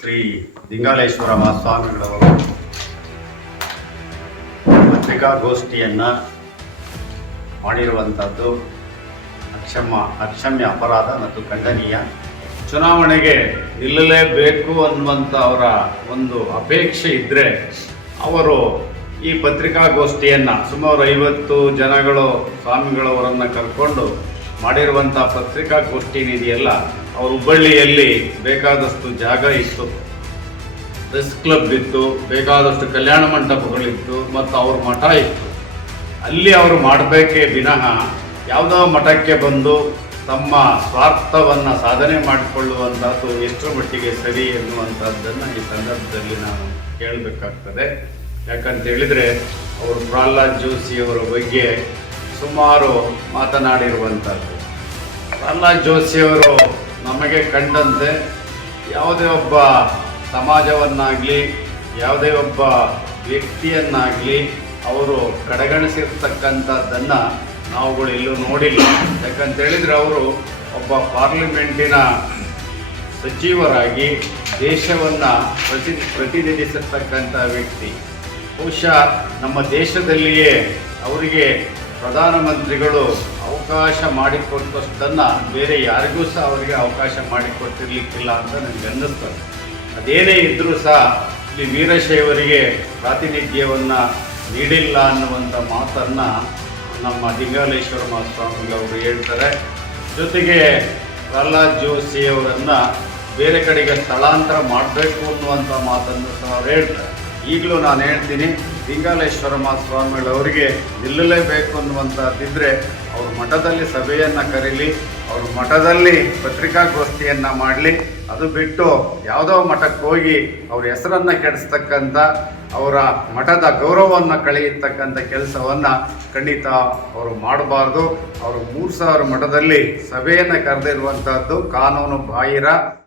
ಶ್ರೀ ದಿಂಗಾಲೇಶ್ವರ ಮಹಾಸ್ವಾಮಿಗಳವರು ಪತ್ರಿಕಾಗೋಷ್ಠಿಯನ್ನು ಮಾಡಿರುವಂಥದ್ದು ಅಕ್ಷಮ್ಯ ಅಪರಾಧ ಮತ್ತು ಖಂಡನೀಯ. ಚುನಾವಣೆಗೆ ನಿಲ್ಲಲೇಬೇಕು ಅನ್ನುವಂಥ ಅವರ ಒಂದು ಅಪೇಕ್ಷೆ ಇದ್ದರೆ ಅವರು ಈ ಪತ್ರಿಕಾಗೋಷ್ಠಿಯನ್ನು ಸುಮಾರು 50 ಜನಗಳು ಸ್ವಾಮಿಗಳವರನ್ನು ಕರ್ಕೊಂಡು ಮಾಡಿರುವಂಥ ಪತ್ರಿಕಾಗೋಷ್ಠಿ ಇದೆಯಲ್ಲ, ಅವರು ಹುಬ್ಬಳ್ಳಿಯಲ್ಲಿ ಬೇಕಾದಷ್ಟು ಜಾಗ ಇತ್ತು, ಪ್ರೆಸ್ ಕ್ಲಬ್ ಇತ್ತು, ಬೇಕಾದಷ್ಟು ಕಲ್ಯಾಣ ಮಂಟಪಗಳಿತ್ತು ಮತ್ತು ಅವ್ರ ಮಠ ಇತ್ತು. ಅಲ್ಲಿ ಅವರು ಮಾಡಬೇಕೇ ವಿನಃ ಯಾವುದೋ ಮಠಕ್ಕೆ ಬಂದು ತಮ್ಮ ಸ್ವಾರ್ಥವನ್ನು ಸಾಧನೆ ಮಾಡಿಕೊಳ್ಳುವಂಥದ್ದು ಎಷ್ಟರ ಮಟ್ಟಿಗೆ ಸರಿ ಎನ್ನುವಂಥದ್ದನ್ನು ಈ ಸಂದರ್ಭದಲ್ಲಿ ನಾನು ಕೇಳಬೇಕಾಗ್ತದೆ. ಯಾಕಂತ ಹೇಳಿದರೆ ಅವರು ಪ್ರಹ್ಲಾದ್ ಜೋಶಿಯವರ ಬಗ್ಗೆ ಸುಮಾರು ಮಾತನಾಡಿರುವಂಥದ್ದು. ಪ್ರಹ್ಲಾದ್ ಜೋಶಿಯವರು ನಮಗೆ ಕಂಡಂತೆ ಯಾವುದೇ ಒಬ್ಬ ಸಮಾಜವನ್ನಾಗಲಿ ಯಾವುದೇ ಒಬ್ಬ ವ್ಯಕ್ತಿಯನ್ನಾಗಲಿ ಅವರು ಕಡೆಗಣಿಸಿರ್ತಕ್ಕಂಥದ್ದನ್ನು ನಾವುಗಳು ಎಲ್ಲೂ ನೋಡಿಲ್ಲ. ಯಾಕಂತೇಳಿದರೆ ಅವರು ಒಬ್ಬ ಪಾರ್ಲಿಮೆಂಟಿನ ಸಚಿವರಾಗಿ ದೇಶವನ್ನು ಪ್ರತಿನಿಧಿಸಿರ್ತಕ್ಕಂಥ ವ್ಯಕ್ತಿ. ಬಹುಶಃ ನಮ್ಮ ದೇಶದಲ್ಲಿಯೇ ಅವರಿಗೆ ಪ್ರಧಾನಮಂತ್ರಿಗಳು ಅವಕಾಶ ಮಾಡಿಕೊಟ್ಟಷ್ಟನ್ನು ಬೇರೆ ಯಾರಿಗೂ ಸಹ ಅವರಿಗೆ ಅವಕಾಶ ಮಾಡಿಕೊಟ್ಟಿರಲಿಕ್ಕಿಲ್ಲ ಅಂತ ನನಗೆ ಅನ್ನಿಸ್ತದೆ. ಅದೇನೇ ಇದ್ದರೂ ಸಹ ಇಲ್ಲಿ ವೀರಶೈವರಿಗೆ ಪ್ರಾತಿನಿಧ್ಯವನ್ನು ನೀಡಿಲ್ಲ ಅನ್ನುವಂಥ ಮಾತನ್ನು ನಮ್ಮ ದಿಂಗಾಲೇಶ್ವರ ಮಹಾಸ್ವಾಮಿಗಳವರು ಹೇಳ್ತಾರೆ. ಜೊತೆಗೆ ಪ್ರಹ್ಲಾದ್ ಜೋಶಿಯವರನ್ನು ಬೇರೆ ಕಡೆಗೆ ಸ್ಥಳಾಂತರ ಮಾಡಬೇಕು ಅನ್ನುವಂಥ ಮಾತನ್ನು ಸಹ ಅವ್ರು ಹೇಳ್ತಾರೆ. ಈಗಲೂ ನಾನು ಹೇಳ್ತೀನಿ, ದಿಂಗಾಲೇಶ್ವರ ಮಹಾಸ್ವಾಮಿಗಳವರಿಗೆ ನಿಲ್ಲಲೇಬೇಕು ಅನ್ನುವಂಥದ್ದಿದ್ದರೆ ಅವರು ಮಠದಲ್ಲಿ ಸಭೆಯನ್ನು ಕರೀಲಿ, ಅವರು ಮಠದಲ್ಲಿ ಪತ್ರಿಕಾಗೋಷ್ಠಿಯನ್ನು ಮಾಡಲಿ. ಅದು ಬಿಟ್ಟು ಯಾವುದೋ ಮಠಕ್ಕೆ ಹೋಗಿ ಅವ್ರ ಹೆಸರನ್ನು ಕೆಡಿಸ್ತಕ್ಕಂಥ, ಅವರ ಮಠದ ಗೌರವವನ್ನು ಕಳೆಯತಕ್ಕಂಥ ಕೆಲಸವನ್ನು ಖಂಡಿತ ಅವರು ಮಾಡಬಾರ್ದು. ಅವರು 3000 ಮಠದಲ್ಲಿ ಸಭೆಯನ್ನು ಕರೆದಿರುವಂಥದ್ದು ಕಾನೂನು ಬಾಹಿರ.